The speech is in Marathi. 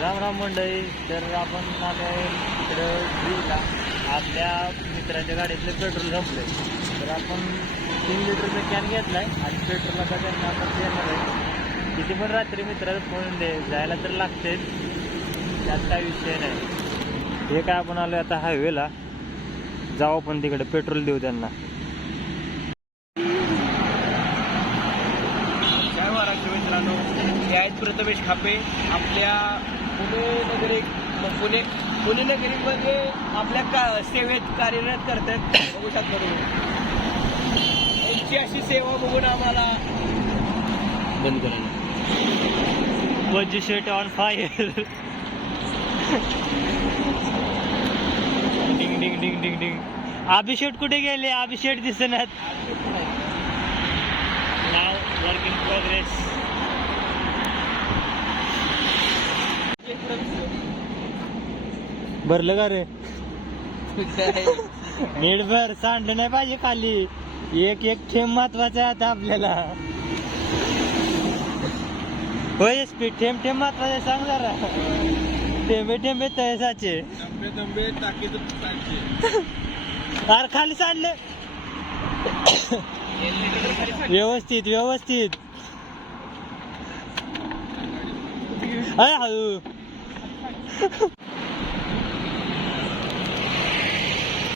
राम राम मंडळी. तर आपण आलो इकडं ड्रीला. आपल्या मित्राच्या गाडीतलं पेट्रोल संपलंय, तर आपण 3 लिटरचा कॅन घेतलाय आणि पेट्रोल आता त्यांना आपण देणार आहे. किती पण रात्री मित्राला फोन दे जायला तर लागतेच, त्यात काय विषय नाही. हे काय आपण आलो आता हायवेला, जाऊ आपण तिकडे पेट्रोल देऊ त्यांना. काय महाराष्ट्र मित्रांनो, हे आहेत प्रथमेश खापे. आपल्या पुणे नगरीमध्ये आपल्या सेवेत कार्यरत करतात. बघू शकता तुम्ही त्यांची अशी सेवा बघून आम्हाला बंद करा. वज्जी शेट ऑन फायर. डिंग डिंग डिंग डिंग डिंग. अभिषेक कुठे गेले? अभिषेक दिसणार. नाव वर्क इन प्रोग्रेस. भरलं का रे? नीट भर, सांडलं नाही पाहिजे खाली. एक एक थेंब महत्वाचा आहे आता आपल्याला. होय, स्पीड थेंब थेंब महत्वाचे, सांग जरा. थेंबे थेंबे तळसाचे. अरे खाली सांडले. व्यवस्थित व्यवस्थित. अरे हळू.